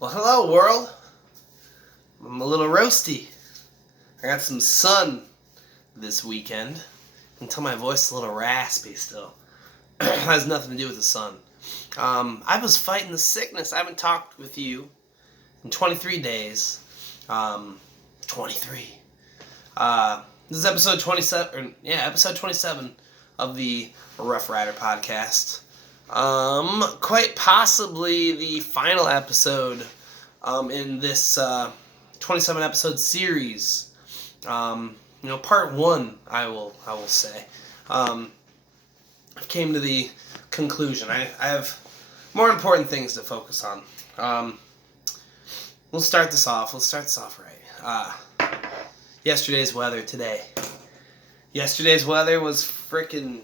Well, hello, world. I'm a little roasty. I got some sun this weekend. You can tell my voice is a little raspy still. It has nothing to do with the sun. I was fighting the sickness. I haven't talked with you in 23 days. 23. This is episode 27. Episode 27 of the Rough Ryder Podcast. Quite possibly the final episode in this 27 episode series. Part one, I will say. I've came to the conclusion. I have more important things to focus on. We'll start this off right. Yesterday's weather today. Yesterday's weather was freaking...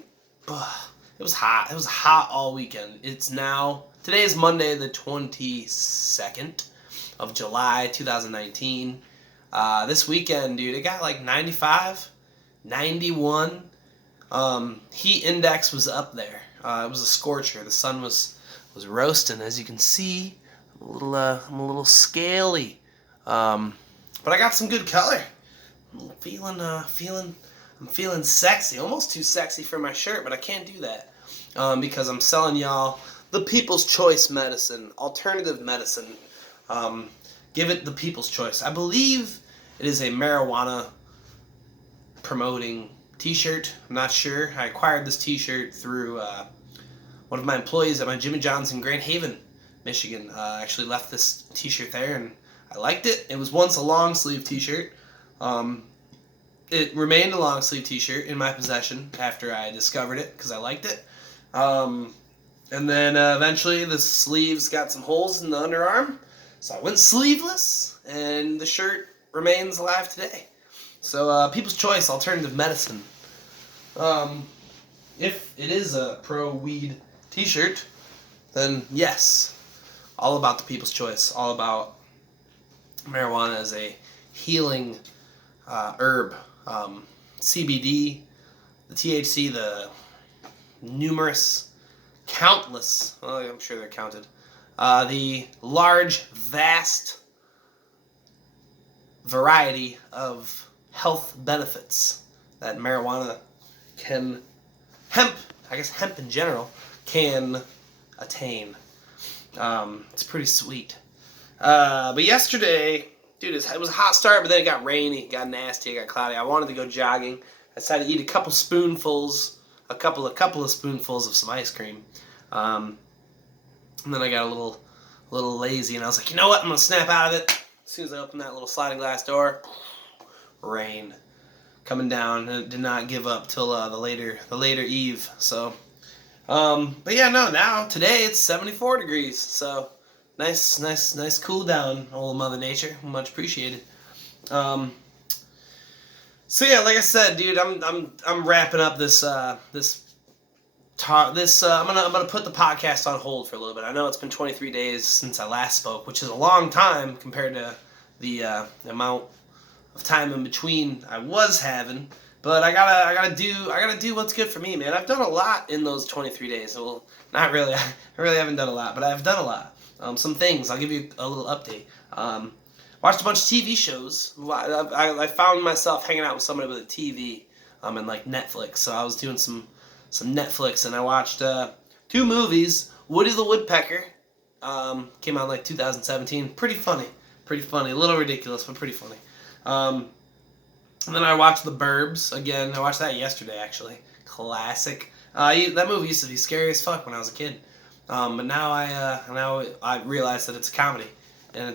It was hot. It was hot all weekend. Today is Monday the 22nd of July 2019. This weekend, dude, it got like 95, 91. Heat index was up there. It was a scorcher. The sun was roasting, as you can see. I'm a little scaly. But I got some good color. I'm feeling sexy. Almost too sexy for my shirt, but I can't do that. Because I'm selling y'all the People's Choice medicine, alternative medicine. Give it the People's Choice. I believe it is a marijuana promoting t-shirt. I'm not sure. I acquired this t-shirt through one of my employees at my Jimmy John's in Grand Haven, Michigan. Actually left this t-shirt there, and I liked it. It was once a long sleeve t-shirt. It remained a long sleeve t-shirt in my possession after I discovered it because I liked it. And then eventually the sleeves got some holes in the underarm, so I went sleeveless, and the shirt remains alive today. So People's Choice Alternative Medicine. If it is a pro-weed t-shirt, then yes, all about the People's Choice, all about marijuana as a healing herb. CBD, the THC, the countless, well, I'm sure they're counted, the large, vast variety of health benefits that marijuana hemp in general, can attain. It's pretty sweet. But yesterday, dude, it was a hot start, but then it got rainy, it got nasty, it got cloudy. I wanted to go jogging. I decided to eat a couple of spoonfuls of some ice cream. And then I got a little lazy, and I was like, you know what? I'm gonna snap out of it. As soon as I opened that little sliding glass door, rain coming down, and it did not give up till the later eve. So, but yeah, no. Now today it's 74 degrees. So nice cool down, old Mother Nature. Much appreciated. So yeah, like I said, dude, I'm wrapping up this. I'm gonna put the podcast on hold for a little bit. I know it's been 23 days since I last spoke, which is a long time compared to the amount of time in between I was having. But I gotta do what's good for me, man. I've done a lot in those 23 days. Well, not really. I really haven't done a lot, but I've done a lot. Some things. I'll give you a little update. Watched a bunch of TV shows. I found myself hanging out with somebody with a TV, and like Netflix. So I was doing some Netflix, and I watched 2 movies. Woody the Woodpecker came out in like 2017. Pretty funny. A little ridiculous, but pretty funny. And then I watched The Burbs again. I watched that yesterday, actually. Classic. That movie used to be scary as fuck when I was a kid. But now I realize that it's a comedy, and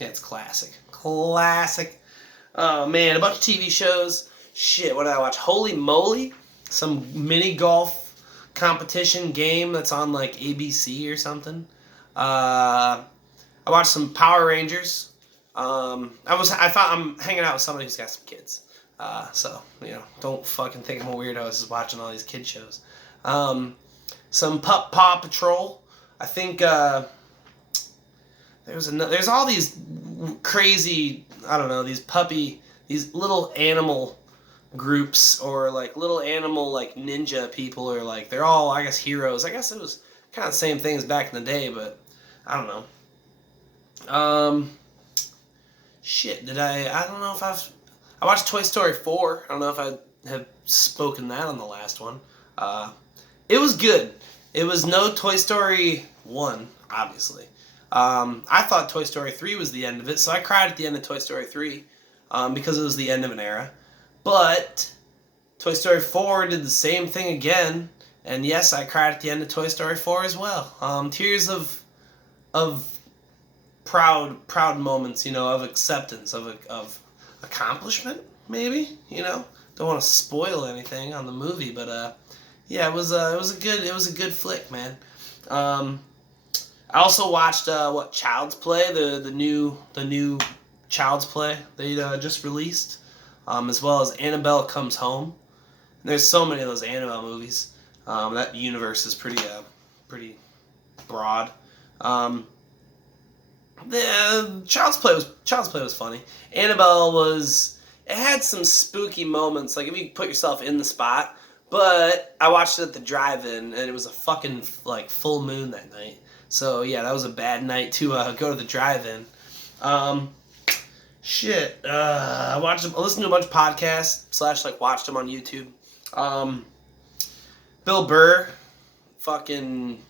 it's classic. Oh man, a bunch of TV shows. Shit, what did I watch? Holy moly! Some mini golf competition game that's on like ABC or something. I watched some Power Rangers. I'm hanging out with somebody who's got some kids. So don't fucking think I'm a weirdo just watching all these kid shows. Some Paw Patrol. I think there's all these crazy, I don't know, these little animal groups, or like little animal like ninja people, or like they're all, I guess, heroes. I guess it was kind of the same thing as back in the day, but I don't know. Shit, I don't know if I watched Toy Story 4. I don't know if I have spoken that on the last one. It was good. It was no Toy Story 1, obviously. I thought Toy Story 3 was the end of it, so I cried at the end of Toy Story 3 because it was the end of an era. But Toy Story 4 did the same thing again, and yes, I cried at the end of Toy Story 4 as well. Tears of proud moments, of acceptance, of accomplishment, maybe, Don't want to spoil anything on the movie, but yeah, it was a good flick, man. I also watched Child's Play, the new Child's Play they just released, as well as Annabelle Comes Home. And there's so many of those Annabelle movies. That universe is pretty broad. The Child's Play was funny. Annabelle it had some spooky moments, like if you put yourself in the spot. But I watched it at the drive-in, and it was a fucking full moon that night. So yeah, that was a bad night to go to the drive-in. Shit. I listened to a bunch of podcasts / watched them on YouTube. Bill Burr, fucking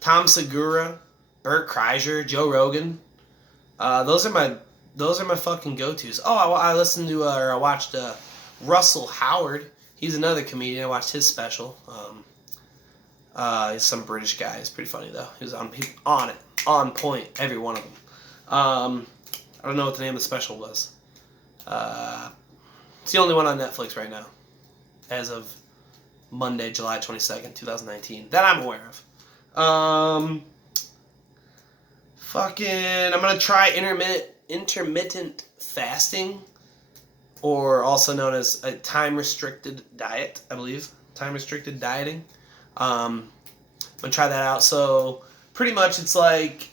Tom Segura, Bert Kreischer, Joe Rogan. Those are my fucking go-tos. Oh, I listened to I watched Russell Howard. He's another comedian. I watched his special. He's some British guy. He's pretty funny though. He's on it, on point, every one of them. I don't know what the name of the special was. It's the only one on Netflix right now, as of Monday, July 22nd, 2019, that I'm aware of. I'm gonna try intermittent fasting, or also known as a time-restricted diet, I believe. Time-restricted dieting. I'm gonna try that out. So pretty much it's like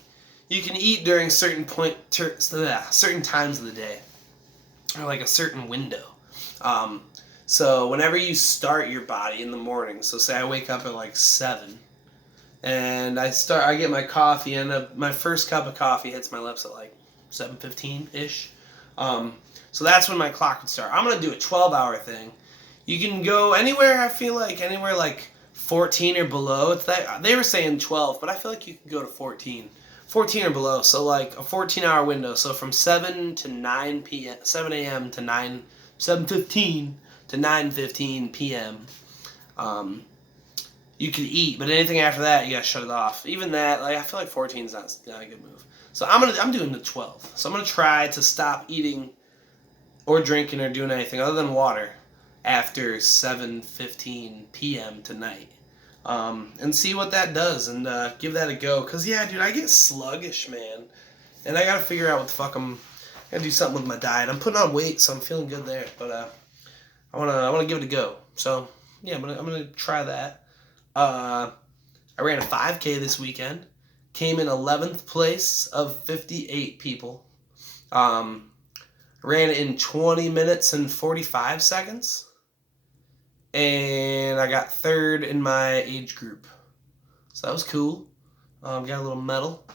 you can eat during certain times of the day, or like a certain window. So whenever you start your body in the morning, so say I wake up at 7, and I get my coffee, and my first cup of coffee hits my lips at 7:15-ish. So that's when my clock would start. I'm gonna do a 12-hour thing. You can go anywhere. I feel anywhere 14 or below. It's that they were saying 12, but I feel like you can go to 14 or below. So a 14-hour window. So from 7 to 9 p.m., 7 a.m. to 7:15 to 9:15 p.m. You can eat, but anything after that, you gotta shut it off. Even that, I feel like 14 is not a good move. So I'm doing the 12. So I'm gonna try to stop eating or drinking or doing anything other than water after 7:15 p.m. tonight, and see what that does, and give that a go. Cause yeah, dude, I get sluggish, man, and I gotta figure out what the fuck I gotta do something with my diet. I'm putting on weight, so I'm feeling good there, but I wanna give it a go. So yeah, I'm gonna try that. I ran a 5K this weekend. Came in 11th place of 58 people. Ran it in 20 minutes and 45 seconds. And I got 3rd in my age group. So that was cool. Got a little medal.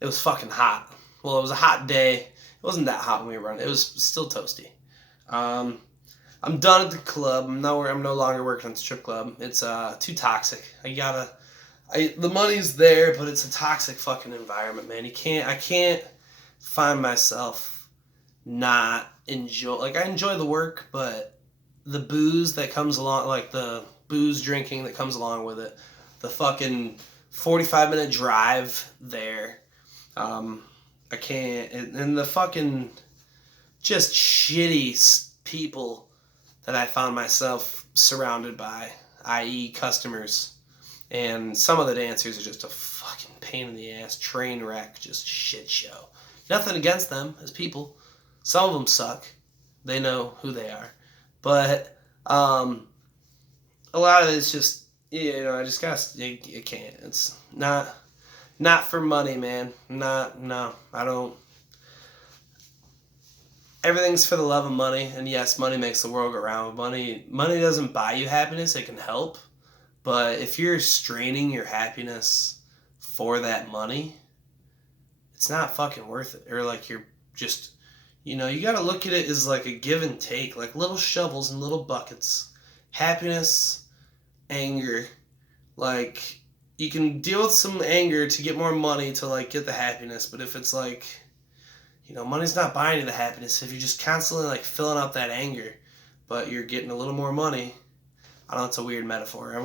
It was fucking hot. Well, it was a hot day. It wasn't that hot when we were running. It was still toasty. I'm done at the club. I'm no longer working at the strip club. It's too toxic. The money's there, but it's a toxic fucking environment, man. I can't find myself not enjoy. I enjoy the work, but the booze that comes along, the booze drinking that comes along with it, the fucking 45-minute drive there, I can't. And the fucking just shitty people that I found myself surrounded by, i.e. customers. And some of the dancers are just a fucking pain in the ass, train wreck, just shit show. Nothing against them as people. Some of them suck. They know who they are. But a lot of it's just, I just you can't. It's not for money, man. No, I don't. Everything's for the love of money. And yes, money makes the world go round. Money doesn't buy you happiness. It can help. But if you're straining your happiness for that money, it's not fucking worth it. Or like you're just, you gotta look at it as like a give and take, like little shovels and little buckets. Happiness, anger, like you can deal with some anger to get more money to like get the happiness, but if it's like, money's not buying you the happiness. If you're just constantly like filling up that anger, but you're getting a little more money, I don't know, it's a weird metaphor. I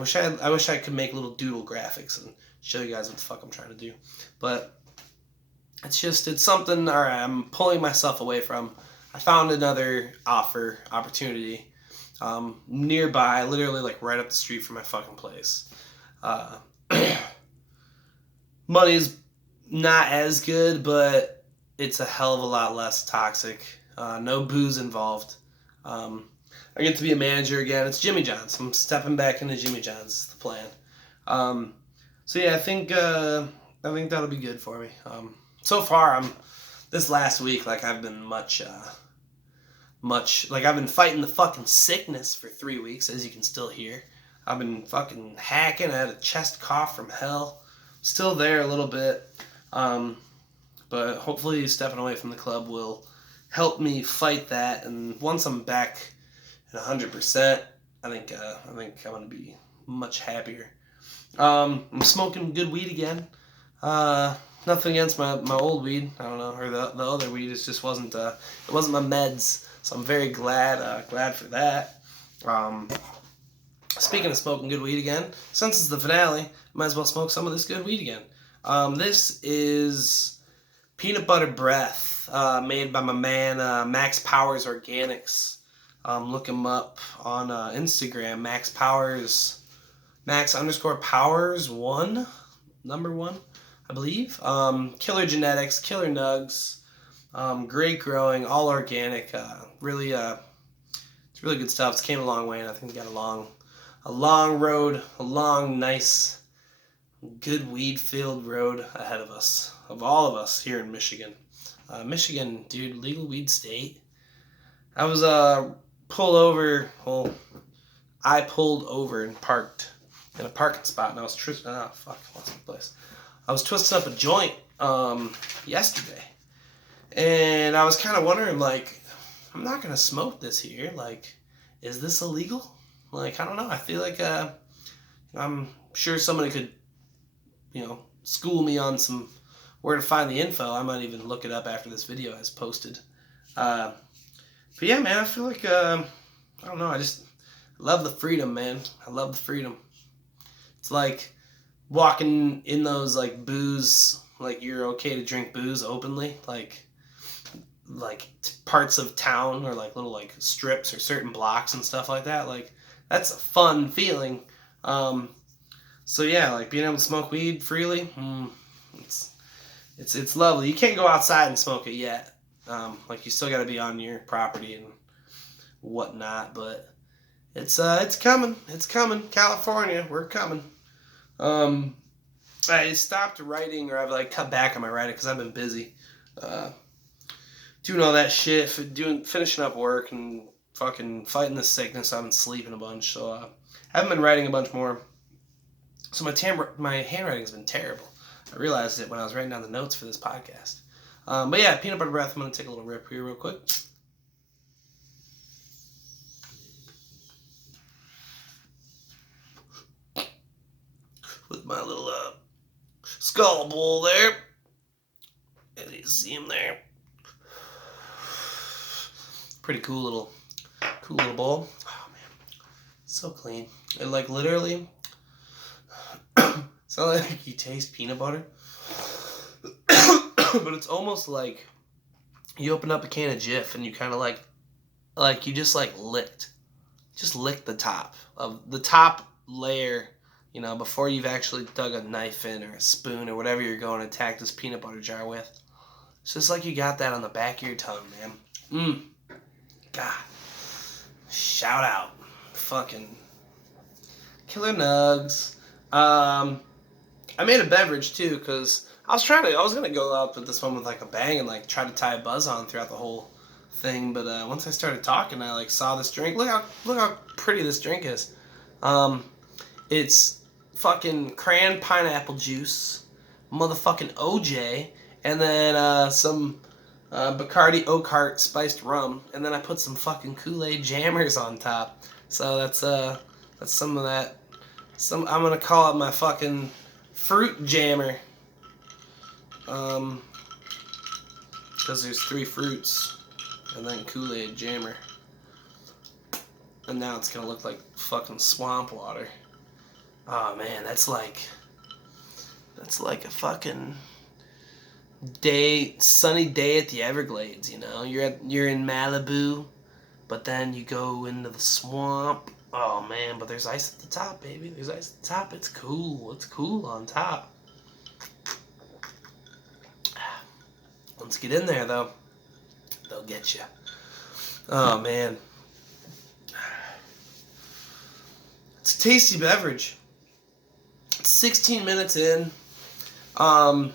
wish I could make little doodle graphics and show you guys what the fuck I'm trying to do. But it's something, all right, I'm pulling myself away from. I found another opportunity nearby, literally like right up the street from my fucking place. Money's not as good, but it's a hell of a lot less toxic. No booze involved. I get to be a manager again. It's Jimmy John's. I'm stepping back into Jimmy John's. Is the plan. So yeah, I think that'll be good for me. So far, this last week, like I've been much like I've been fighting the fucking sickness for 3 weeks, as you can still hear. I've been fucking hacking. I had a chest cough from hell. Still there a little bit, but hopefully stepping away from the club will help me fight that. And once I'm back at 100%, I think I'm gonna be much happier. I'm smoking good weed again. Nothing against my old weed. I don't know, or the other weed. It just wasn't it wasn't my meds. So I'm very glad for that. Speaking of smoking good weed again, since it's the finale, might as well smoke some of this good weed again. This is Peanut Butter Breath, made by my man Max Powers Organics. Look him up on Instagram, Max_Powers1, number 1, I believe. Killer genetics, killer nugs, great growing, all organic. Really, it's really good stuff. It's came a long way, and I think we got a long road, a long, nice, good weed-filled road ahead of us, of all of us here in Michigan. Michigan, dude, legal weed state. I was pulled over and parked in a parking spot, and I was lost my place. I was twisting up a joint yesterday, and I was kind of wondering, like, I'm not gonna smoke this here. Like, is this illegal? Like, I don't know. I feel like I'm sure somebody could, school me on where to find the info. I might even look it up after this video is posted. But yeah, man, I feel like I don't know. I just love the freedom, man. I love the freedom. It's like walking in those like booze, like you're okay to drink booze openly, like parts of town or like little like strips or certain blocks and stuff like that. Like that's a fun feeling. So yeah, like being able to smoke weed freely, it's lovely. You can't go outside and smoke it yet. Like you still got to be on your property and whatnot, but it's coming. It's coming. California, we're coming. I stopped writing, or I've like cut back on my writing because I've been busy doing all that shit, finishing up work and fucking fighting this sickness. I've been sleeping a bunch, so I haven't been writing a bunch more. So my handwriting's been terrible. I realized it when I was writing down the notes for this podcast. But yeah, Peanut Butter Breath. I'm gonna take a little rip here real quick. With my little skull bowl there. And you see him there. Pretty cool little bowl. Oh man, so clean. And like literally, it's not like you taste peanut butter, but it's almost like you open up a can of Jif and you kind of like you just licked the top of the top layer. Before you've actually dug a knife in or a spoon or whatever you're going to attack this peanut butter jar with. It's just like you got that on the back of your tongue, man. God. Shout out. Fucking killer nugs. I made a beverage too, because I was going to go out with this one with like a bang and like try to tie a buzz on throughout the whole thing. But once I started talking, I like saw this drink. Look how pretty this drink is. It's fucking cran pineapple juice, motherfucking OJ, and then some Bacardi Oak Heart spiced rum, and then I put some fucking Kool-Aid jammers on top. So that's some of that. I'm gonna call it my fucking fruit jammer. Because there's 3 fruits, and then Kool-Aid jammer. And now it's gonna look like fucking swamp water. Oh man, that's like a fucking sunny day at the Everglades, you know? You're in Malibu, but then you go into the swamp. Oh man, but there's ice at the top, baby. There's ice at the top. It's cool. It's cool on top. Let's get in there though. They'll get you. Oh man. It's a tasty beverage. It's 16 minutes in. So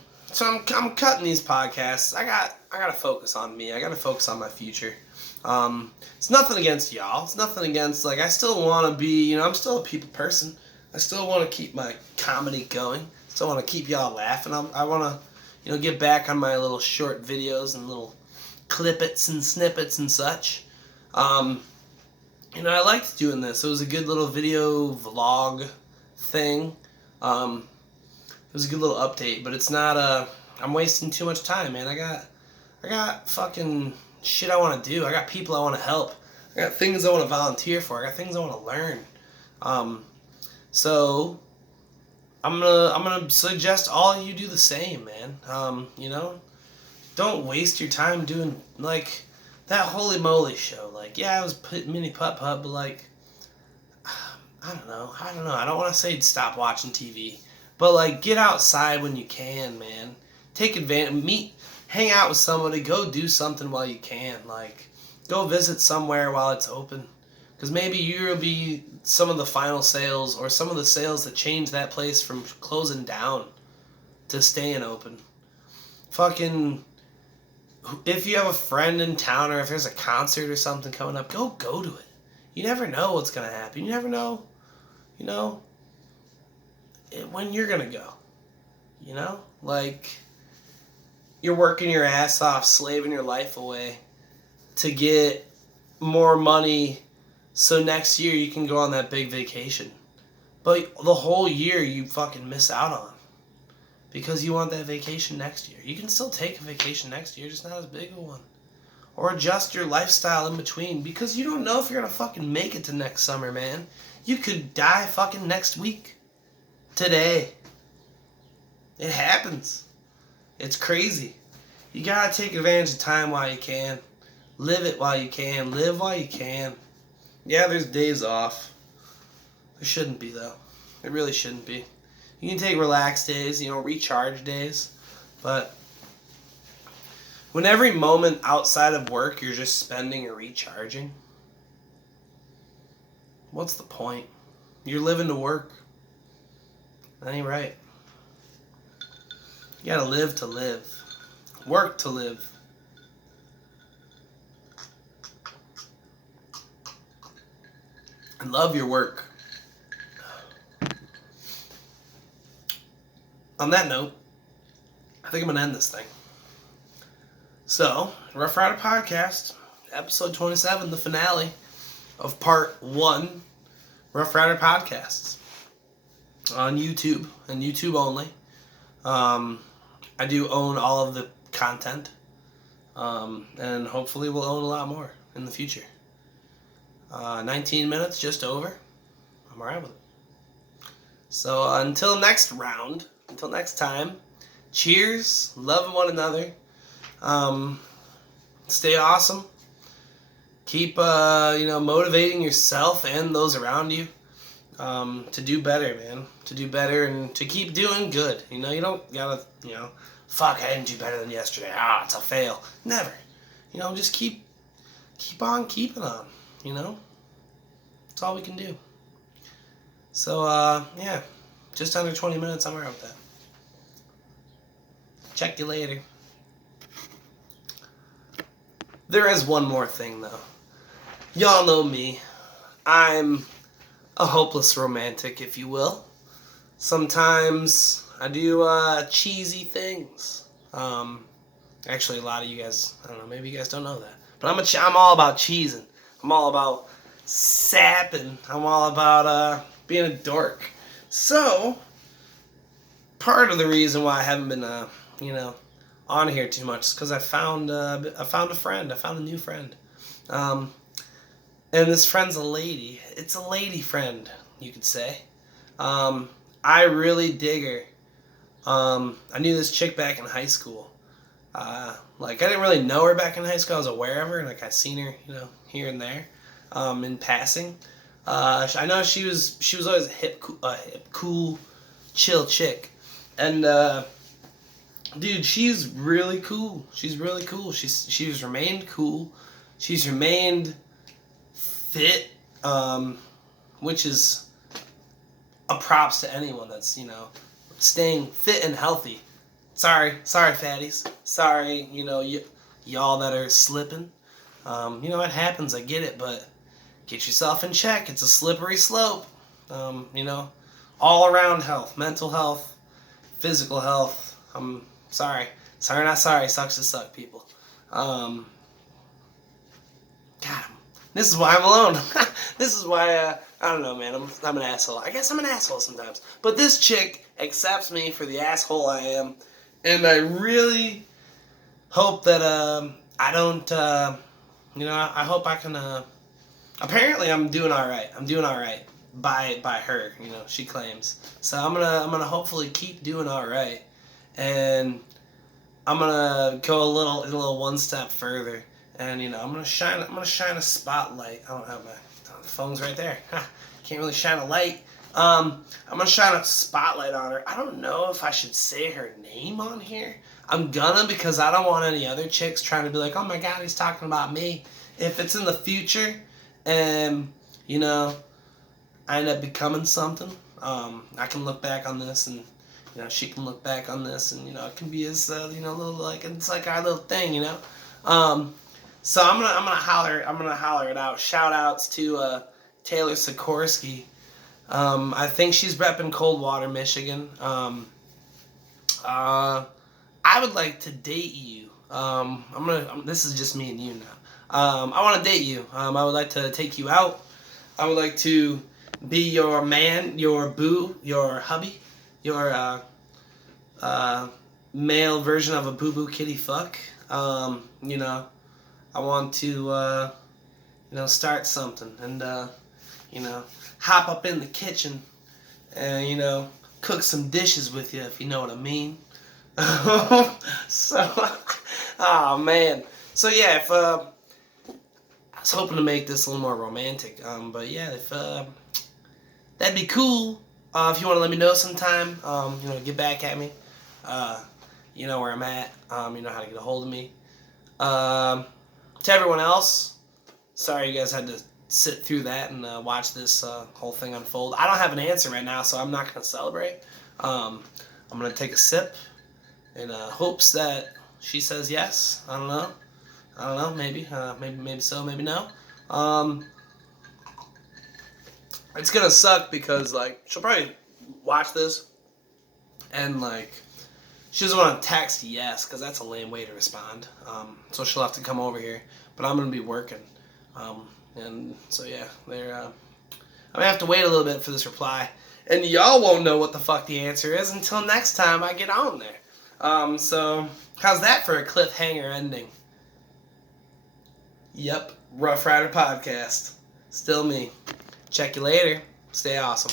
I'm cutting these podcasts. I gotta focus on me. I gotta focus on my future. It's nothing against y'all. It's nothing against, like, I still want to be, I'm still a people person. I still want to keep my comedy going. Still want to keep y'all laughing. I want to, get back on my little short videos and little clippets and snippets and such. I liked doing this. It was a good little video vlog thing. It was a good little update, but it's not I'm wasting too much time, man. I got fucking shit I want to do. I got people I want to help. I got things I want to volunteer for. I got things I want to learn. So I'm gonna suggest all of you do the same, man. Don't waste your time doing like that Holy Moly show. Like, yeah, I was mini putt-putt, but like, I don't know. I don't want to say stop watching TV, but like, get outside when you can, man. Take advantage. Hang out with somebody. Go do something while you can. Like, go visit somewhere while it's open, because maybe you'll be some of the final sales or some of the sales that change that place from closing down to staying open. Fucking, if you have a friend in town or if there's a concert or something coming up, go to it. You never know what's gonna happen. You never know, when you're gonna go. Like, you're working your ass off, slaving your life away to get more money so next year you can go on that big vacation. But the whole year you fucking miss out on because you want that vacation next year. You can still take a vacation next year, just not as big a one. Or adjust your lifestyle in between, because you don't know if you're gonna fucking make it to next summer, man. You could die fucking next week. Today. It happens. It's crazy. You gotta take advantage of time while you can. Live it while you can. Live while you can. Yeah, there's days off. There shouldn't be, though. It really shouldn't be. You can take relaxed days, recharge days. But when every moment outside of work you're just spending or recharging, what's the point? You're living to work. That ain't right. You gotta live to live. Work to live. And love your work. On that note, I think I'm going to end this thing. So, Rough Ryder Podcast, episode 27, the finale of part 1, Rough Ryder Podcasts, on YouTube, and YouTube only. I do own all of the content, and hopefully we'll own a lot more in the future. 19 minutes, just over. I'm alright with it. So until next round, until next time, cheers, love one another, stay awesome, keep motivating yourself and those around you to do better, man, to do better and to keep doing good. You don't gotta, fuck, I didn't do better than yesterday, it's a fail. Never. Just keep on keeping on. That's all we can do. So, yeah, just under 20 minutes, I'm alright with that. Check you later. There is one more thing, though. Y'all know me. I'm a hopeless romantic, if you will. Sometimes I do cheesy things. Actually, a lot of you guys, I don't know, maybe you guys don't know that. But I'm all about cheesing. I'm all about sapping. I'm all about being a dork. So, part of the reason why I haven't been, on here too much is because I found a friend. I found a new friend. And this friend's a lady. It's a lady friend, you could say. I really dig her. I knew this chick back in high school. I didn't really know her back in high school. I was aware of her, I seen her, here and there, in passing. I know she was always a hip, cool, chill chick, and dude, she's really cool. She's really cool. She's remained cool. She's remained fit, which is a props to anyone that's staying fit and healthy. Sorry, fatties. Sorry, y'all that are slipping. It happens. I get it, but get yourself in check. It's a slippery slope. All around health, mental health, physical health. I'm sorry, not sorry. Sucks to suck, people. God, this is why I'm alone. This is why I don't know, man. I'm an asshole. I guess I'm an asshole sometimes. But this chick accepts me for the asshole I am. And I really hope that I don't, I hope I can, apparently I'm doing all right. I'm doing all right by her, she claims. So I'm gonna hopefully keep doing all right. And I'm gonna go a little one step further. And, I'm gonna shine a spotlight. I don't have the phone's right there. Can't really shine a light. I'm gonna shine a spotlight on her. I don't know if I should say her name on here. I'm gonna, because I don't want any other chicks trying to be like, oh my god, he's talking about me. If it's in the future and, I end up becoming something, I can look back on this and, she can look back on this and, it can be as, little, it's like our little thing, So I'm gonna holler it out. Shout outs to, Taylor Sikorsky. I think she's repping Coldwater, Michigan. I would like to date you. This is just me and you now. I want to date you. I would like to take you out. I would like to be your man, your boo, your hubby, your male version of a boo-boo kitty fuck. I want to, start something and, hop up in the kitchen and, cook some dishes with you, if you know what I mean. So, oh man. So yeah, if, I was hoping to make this a little more romantic, but yeah, if, that'd be cool. If you want to let me know sometime, get back at me. You know where I'm at. You know how to get a hold of me. To everyone else, sorry you guys had to sit through that and watch this whole thing unfold. I don't have an answer right now, so I'm not going to celebrate. I'm going to take a sip in hopes that she says yes. I don't know. Maybe. Maybe so, maybe no. It's going to suck because, she'll probably watch this and, she doesn't want to text yes, because that's a lame way to respond. So she'll have to come over here. But I'm going to be working. And so, yeah, I'm going to have to wait a little bit for this reply. And y'all won't know what the fuck the answer is until next time I get on there. So, how's that for a cliffhanger ending? Yep, Rough Ryder Podcast. Still me. Check you later. Stay awesome.